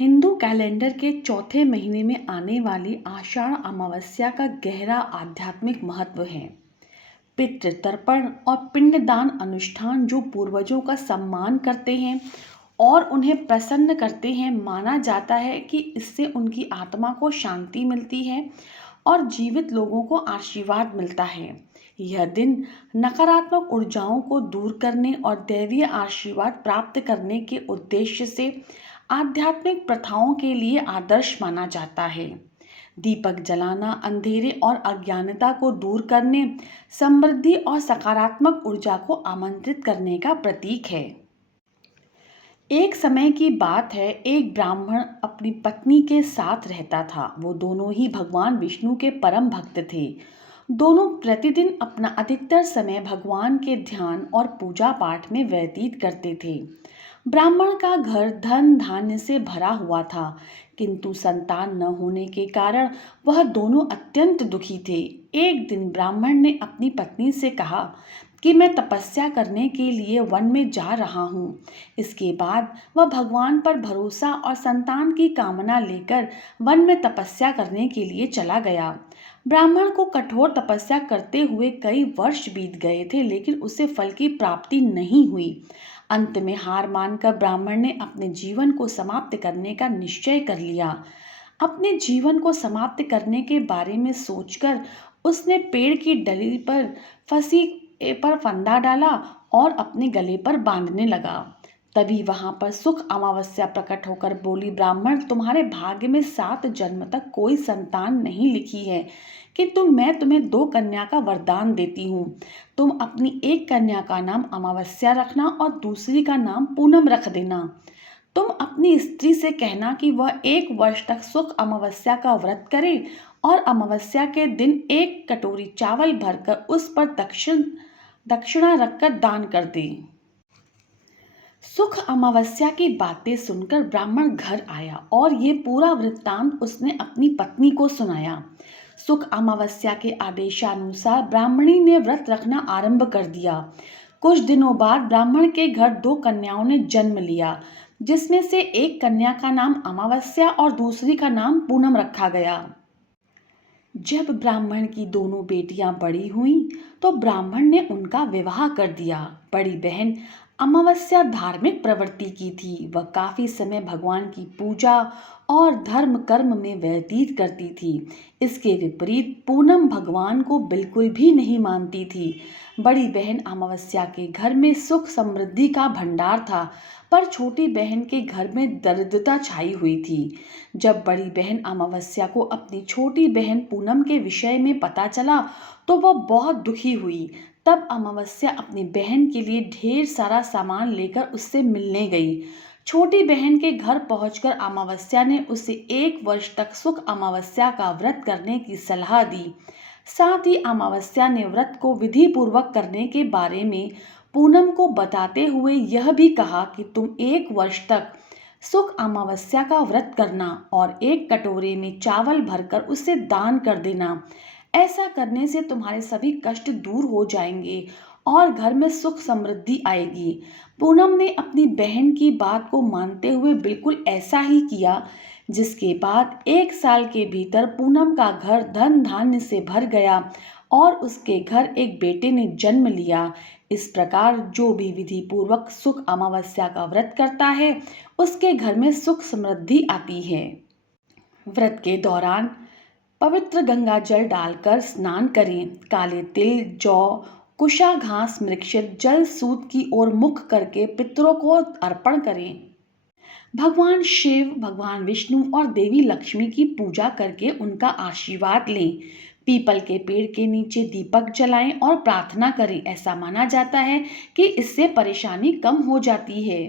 Hindu calendar के चौथे महीने में आने वाली आषाढ़ अमावस्या का गहरा आध्यात्मिक महत्व है। पितृ तर्पण और पिंडदान अनुष्ठान जो पूर्वजों का सम्मान करते हैं और उन्हें प्रसन्न करते हैं, माना जाता है कि इससे उनकी आत्मा को शांति मिलती है और जीवित लोगों को आशीर्वाद मिलता है। यह दिन नकारात्मक ऊर्जाओं को दूर करने और दैवीय आशीर्वाद प्राप्त करने के उद्देश्य से आध्यात्मिक प्रथाओं के लिए आदर्श माना जाता है। दीपक जलाना अंधेरे और अज्ञानता को दूर करने, समृद्धि और सकारात्मक ऊर्जा को आमंत्रित करने का प्रतीक है। एक समय की बात है, एक ब्राह्मण अपनी पत्नी के साथ रहता था। वो दोनों ही भगवान विष्णु के परम भक्त थे। दोनों प्रतिदिन अपना अधिकतर समय भगवान के ध्यान और पूजा पाठ में व्यतीत करते थे। ब्राह्मण का घर धन धान्य से भरा हुआ था, किंतु संतान न होने के कारण वह दोनों अत्यंत दुखी थे। एक दिन ब्राह्मण ने अपनी पत्नी से कहा कि मैं तपस्या करने के लिए वन में जा रहा हूँ। इसके बाद वह भगवान पर भरोसा और संतान की कामना लेकर वन में तपस्या करने के लिए चला गया। ब्राह्मण को कठोर तपस्या करते हुए कई वर्ष बीत गए थे, लेकिन उसे फल की प्राप्ति नहीं हुई। अंत में हार मानकर ब्राह्मण ने अपने जीवन को समाप्त करने का निश्चय कर लिया। अपने जीवन को समाप्त करने के बारे में सोचकर उसने पेड़ की डली पर फंसी पर फंदा डाला और अपने गले पर बांधने लगा। तभी वहां पर सुख अमावस्या प्रकट होकर बोली, ब्राह्मण, तुम्हारे भाग्य में 7 जन्म तक कोई संतान नहीं लिखी है, किंतु मैं तुम्हें 2 कन्या का वरदान देती हूँ। तुम अपनी एक कन्या का नाम अमावस्या रखना और दूसरी का नाम पूनम रख देना। तुम अपनी स्त्री से कहना कि वह 1 वर्ष तक सुख अमावस्या का व्रत करे और अमावस्या के दिन 1 कटोरी चावल भरकर उस पर दक्षिणा रखकर दान कर दे। सुख अमावस्या की बातें सुनकर ब्राह्मण घर आया और ये पूरा वृत्तांत उसने अपनी पत्नी को सुनाया। सुख अमावस्या के आदेशानुसार ब्राह्मणी ने व्रत रखना आरंभ कर दिया। कुछ दिनों बाद ब्राह्मण के घर 2 कन्याओं ने जन्म लिया, जिसमें से एक कन्या का नाम अमावस्या और दूसरी का नाम पूनम रखा गया। जब ब्राह्मण की दोनों बेटियां बड़ी हुईं, तो ब्राह्मण ने उनका विवाह कर दिया। बड़ी बहन अमावस्या धार्मिक प्रवृत्ति की थी। वह काफी समय भगवान की पूजा और धर्म कर्म में व्यतीत करती थी। इसके विपरीत पूनम भगवान को बिल्कुल भी नहीं मानती थी। बड़ी बहन अमावस्या के घर में सुख समृद्धि का भंडार था, पर छोटी बहन के घर में दरिद्रता छाई हुई थी। जब बड़ी बहन अमावस्या को अपनी छोटी बहन पूनम के विषय में पता चला, तो वह बहुत दुखी हुई। तब अमावस्या अपनी बहन के लिए ढेर सारा सामान लेकर उससे मिलने गई। छोटी बहन के घर पहुंचकर अमावस्या ने उसे 1 वर्ष तक सुख अमावस्या का व्रत करने की सलाह दी। साथ ही अमावस्या ने व्रत को विधि पूर्वक करने के बारे में पूनम को बताते हुए यह भी कहा कि तुम 1 वर्ष तक सुख अमावस्या का व्रत करना और 1 कटोरे में चावल भरकर उसे दान कर देना। ऐसा करने से तुम्हारे सभी कष्ट दूर हो जाएंगे और घर में सुख समृद्धि आएगी। पूनम ने अपनी बहन की बात को मानते हुए बिल्कुल ऐसा ही किया, जिसके बाद 1 साल के भीतर पूनम का घर धन धान्य से भर गया और उसके घर एक बेटे ने जन्म लिया। इस प्रकार जो भी विधि पूर्वक सुख अमावस्या का व्रत करता है, उसके घर में सुख समृद्धि आती है। व्रत के दौरान पवित्र गंगा जल डालकर स्नान करें। काले तिल, जौ, कुशा घास मिश्रित जल सूत की ओर मुख करके पितरों को अर्पण करें। भगवान शिव, भगवान विष्णु और देवी लक्ष्मी की पूजा करके उनका आशीर्वाद लें। पीपल के पेड़ के नीचे दीपक जलाएं और प्रार्थना करें। ऐसा माना जाता है कि इससे परेशानी कम हो जाती है।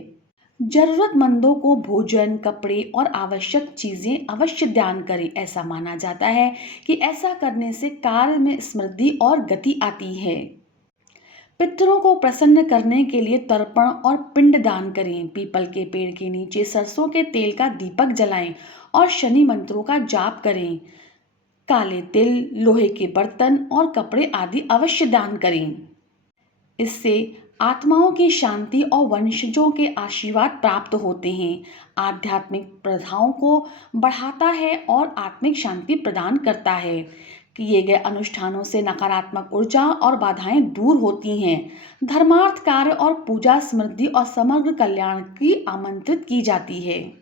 जरूरतमंदों को भोजन, कपड़े और आवश्यक चीजें अवश्य दान करें। ऐसा माना जाता है कि ऐसा करने से कार्य में समृद्धि और गति आती है। पितरों को प्रसन्न करने के लिए तर्पण और पिंड दान करें। पीपल के पेड़ के नीचे सरसों के तेल का दीपक जलाएं और शनि मंत्रों का जाप करें। काले तिल, लोहे के बर्तन और कपड़े आदि अवश्य दान करें। इससे आत्माओं की शांति और वंशजों के आशीर्वाद प्राप्त होते हैं। आध्यात्मिक प्रथाओं को बढ़ाता है और आत्मिक शांति प्रदान करता है। किए गए अनुष्ठानों से नकारात्मक ऊर्जा और बाधाएं दूर होती हैं। धर्मार्थ कार्य और पूजा समृद्धि और समग्र कल्याण की आमंत्रित की जाती है।